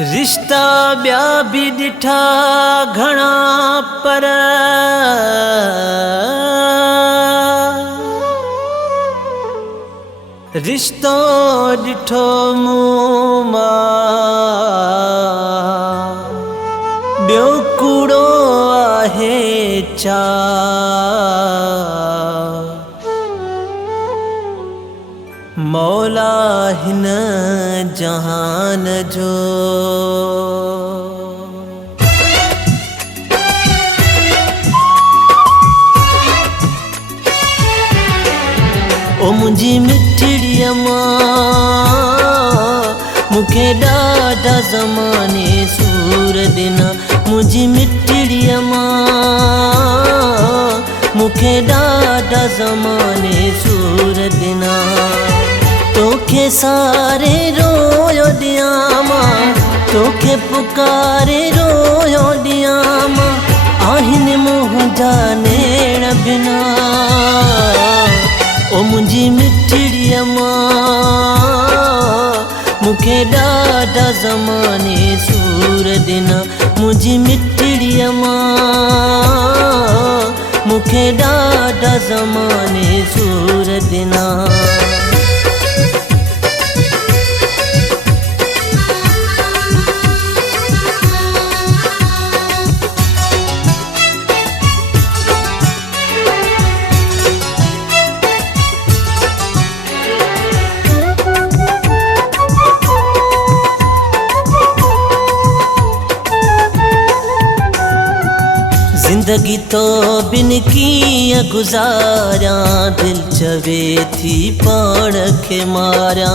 रिश्ता ॿिया बि ॾिठा घणा पर रिश्तो ॾिठो मूं मां ॿियो कूड़ो आहे चा मौला हिन जहान जो ओ मुंहिंजी मिठड़ीअ मां मूंखे ॾाढा ज़माने सूर ॾिना मुंहिंजी मिठड़ीअ मां मूंखे ॾाढा ज़माने सूर ॾिना तोखे सारे रोयो ॾियां मां तोखे पुकारे रोयो ॾियां मां आहिनि मुंहिंजा नेण बिना ओ मुंहिंजी मिठड़ीअ मां मूंखे ॾाढा ज़माने सूर ॾिना मुंहिंजी मिठड़ीअ मां मूंखे ॾाढा ज़माने सूर ॾिना ज़िंदगी तो बिन कीअं गुज़ारियां दिल चवे थी पाण खे मारियां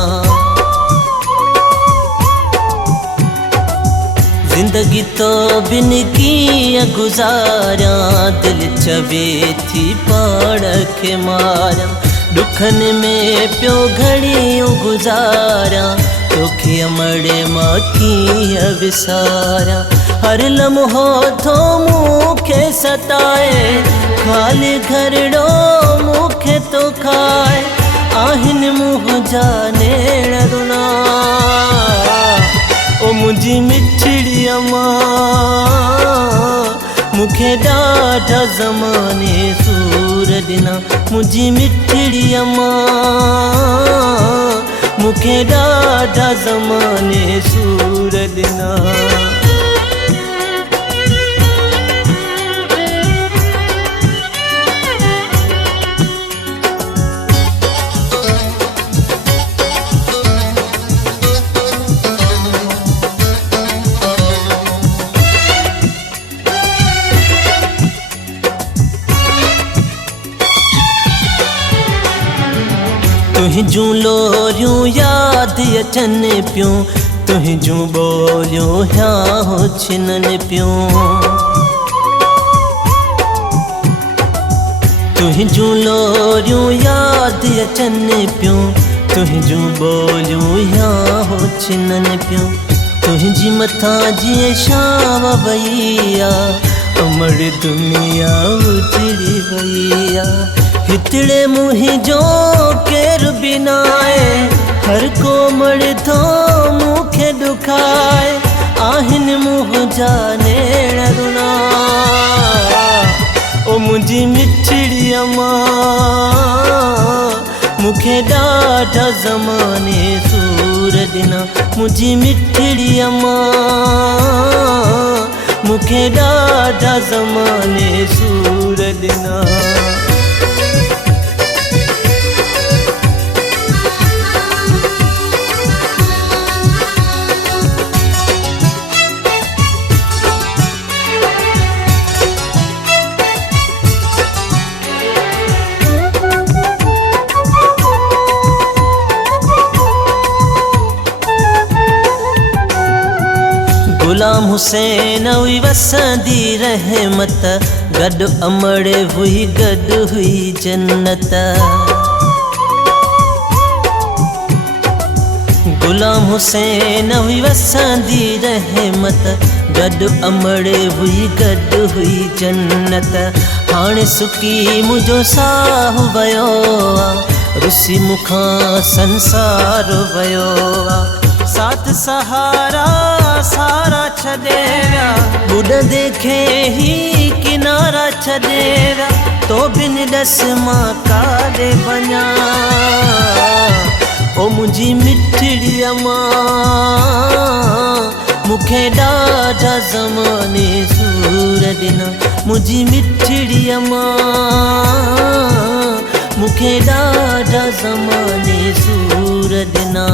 ज़िंदगी तो बिन कीअं गुज़ारियां दिल चवे थी पाण खे मारियां ॾुखनि में पियो घड़ियूं गुज़ारियां तोखे अमड़े मां कीअं विसारियां हर लम्हो थो मूंखे सताए ख़ाली घरड़ो मूंखे तो खाए आहिनि मुंहिंजा नेण रुना ओ मुंहिंजी मिठड़ीअ मां मूंखे ॾाढा ज़माने सूर ॾिना मुंहिंजी मिठड़ीअ मां मूंखे ॾाढा ज़माने सूर ॾिना तुंहिंजूं लोरियूं यादि अचनि पियूं तुंहिंजूं ॿोलियूं हियां छिननि पियूं तुंहिंजूं लोरियूं यादि अचनि पियूं तुंहिंजूं ॿोलियूं हियां छिननि पियूं तुंहिंजी मथां जीअं शाम वई आहे अमड़ दुनिया उजड़ी वई आहे हितड़े मुंहिंजो केरु बि न आहे हर को मड़ थो मूंखे ॾुखाए आहिनि मुंहिंजा नेण रुना ओ मुंहिंजी मिठड़ीअ मां मूंखे ॾाढा ज़माने सूर ॾिना मुंहिंजी मिठड़ीअ मां मूंखे ॾाढा ज़माने सूर ॾिना गुलाम हुसैन हुई वसंदी रहमत गॾु अमड़ हुई गॾु हुई जन्नत गुलाम हुसैन हुई वसंदी रहमत गॾु अमड़ हुई गॾु हुई जन्नत हाणे सुकी मुंहिंजो साह वियो आहे रुसी मुखां संसार वियो आहे साथ सहारा सारा छॾे विया ॿुॾंदे खे ही किनारा छॾे विया तो बिन ॾस मां काॾे वञा ओ मुंहिंजी मिठड़ीअ मां मूंखे ॾाढा ज़माने सूर ॾिना मुंहिंजी मिठड़ीअ मां मूंखे ॾाढा ज़माने सूर ॾिना